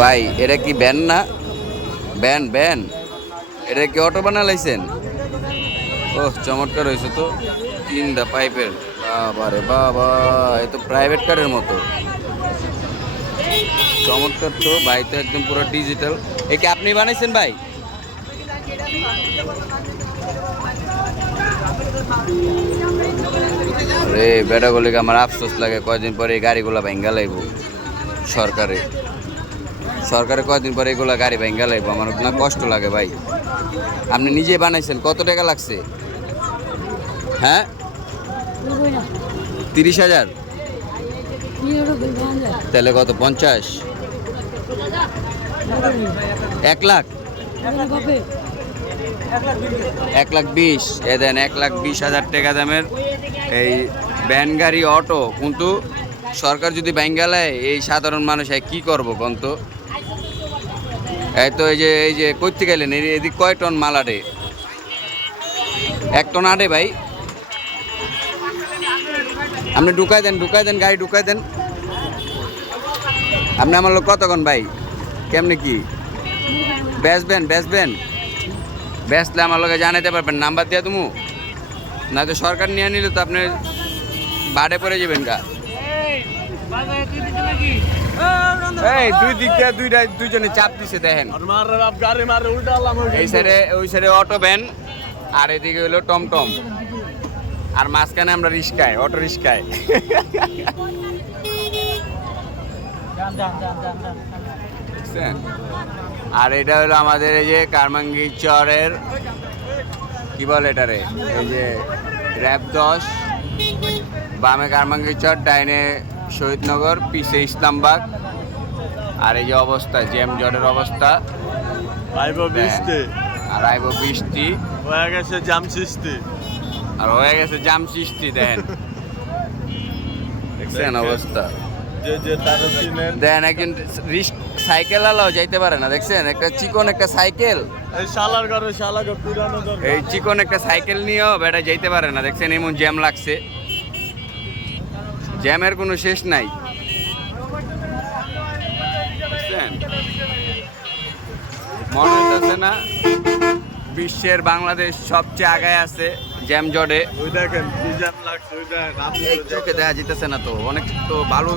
ভাই এটা কি ব্যান না? ব্যান ব্যান, এটা কি অটো বানালাইছেন? ওহ চমৎকার হয়েছে তো, তিনটা পাইপের। বাবা রে বাবা, এ তো প্রাইভেট কারের মতো। চমৎকার তো ভাই, তো একদম পুরো ডিজিটাল। এ কি আপনি বানাইছেন ভাই? রে বেটা গুলিকে আমার আফসোস লাগে, কয়দিন পরে এই গাড়িগুলা ভাঙ্গা লাইব। সরকারে সরকারে কয়দিন পরে এগুলা গাড়ি ভাঙ্গা লাইব, আমার না কষ্ট লাগে ভাই। আপনি নিজে বানাইছেন, কত টাকা লাগছে? হ্যাঁ, 30,000। তাহলে কত, 50? 1 লাখ? 1,20,000? এ দেন 1,20,000 টাকা দামের এই ভ্যান গাড়ি অটো। কিন্তু সরকার যদি ব্যাঙ্গালায়, এই সাধারণ মানুষ কি করবো কন্ত? এই তো এই যে করতে গেলেন, এদিক কয় টন মাল আটে? 1 টন আটে ভাই। আপনি ঢুকাই দেন গাড়ি ঢুকাই দেন। আপনি আমার লোক কতক্ষণ ভাই? কেমনে কি বেচবেন? বেচলে আমার লোকে জানাইতে পারবেন, নাম্বার দিয়ে তুমি। না তো সরকার নিয়ে নিলে তো আপনি বাড়ে পড়ে যাবেন গা। এই দুই দিক দিয়ে দুইজনে চাপ দিছে দেখেন। এই সাইডে ওই সাইডে অটো ভ্যান, আর এদিকে হলো টমটম, আর মাঝখানে আমরা রিস্কায়, অটো রিস্কায়। আর এটা হলো আমাদের এই যে কারমাঙ্গি চরের কি বলে এটারে, এই যে র্যাব 10, বামে কারমাঙ্গি চর, ডাইনে শহীদনগর, পিছে ইসলামবাগ। আর এই যে অবস্থা, জ্যাম জটের অবস্থা। আইব বৃষ্টি আর আইব বৃষ্টি, হয়ে গেছে জাম সৃষ্টি। আর হয়ে গেছে জাম সৃষ্টি। দেখেন দেখছেন অবস্থা। যে তারা চিনেন, দেখেন একজন সাইকেল আলাও যাইতে পারে না, দেখছেন? একটা চিকন একটা সাইকেল, এই শালার ঘরে শালাকে পুরানো দরকার। এই চিকন একটা সাইকেল নিয়েও বেটা যাইতে পারে না, দেখছেন? এমন জ্যাম লাগছে, জ্যামের কোনো শেষ নাই। দেখছেন? মনে হইতেছে না বিশ্বের বাংলাদেশ সবচেয়ে আগায় আছে জ্যাম জটে। ওই দেখেন কি জ্যাম লাগছে, ওই দেখেন। এই চোখে দেখা যেতেছে না তো, অনেক তো ভালো।